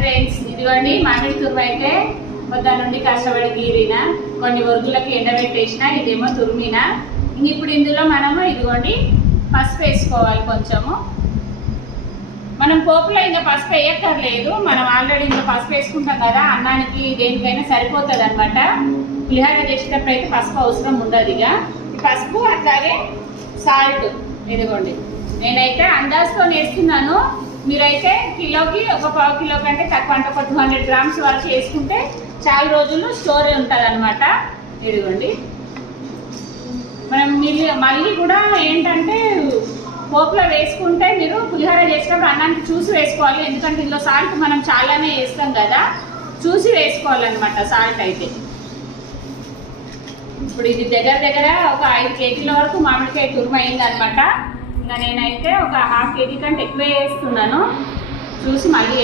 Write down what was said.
Friends, ఇదిగోండి మామిడి తురుము అయితే పొద్దున్న నుండి కష్టపడి గీరిన, కొన్ని వరుగులకి ఎండబెట్టేసిన, ఇదేమో తురిమిన. ఇప్పుడు ఇందులో మనము ఇదిగోండి పసుపు వేసుకోవాలి కొంచెము. మనం పోపులో ఇంకా పసుపు వేయక్కర్లేదు, మనం ఆల్రెడీ ఇంకా పసుపు వేసుకుంటాం కదా, అన్నానికి దేనికైనా సరిపోతుంది అనమాట. పులిహోర చేసేటప్పుడు అయితే పసుపు అవసరం ఉండదు. ఇక ఈ పసుపు అట్లాగే సాల్ట్ ఇదిగోండి. నేనైతే అందాజుతో వేస్తున్నాను, మీరైతే కిలోకి ఒక పావు కిలో కంటే తక్కువ, అంటే ఒక 200 గ్రామ్స్ వరకు వేసుకుంటే చాలా రోజులు స్టోర్ ఉంటుంది అనమాట. ఇదిగోండి మనం మళ్ళీ కూడా ఏంటంటే పోపులో వేసుకుంటే మీరు పులిహోర చేసినప్పుడు అన్నానికి చూసి వేసుకోవాలి, ఎందుకంటే ఇందులో సాల్ట్ మనం చాలానే వేస్తాం కదా, చూసి వేసుకోవాలన్నమాట సాల్ట్ అయితే. ఇప్పుడు ఇది దగ్గర ఒక 5 కేజీల వరకు మామిడికాయ తురుము అయింది అనమాట. ఇంకా నేనైతే ఒక ½ కేజీ కంటే ఎక్కువ వేస్తున్నాను, చూసి మళ్ళీ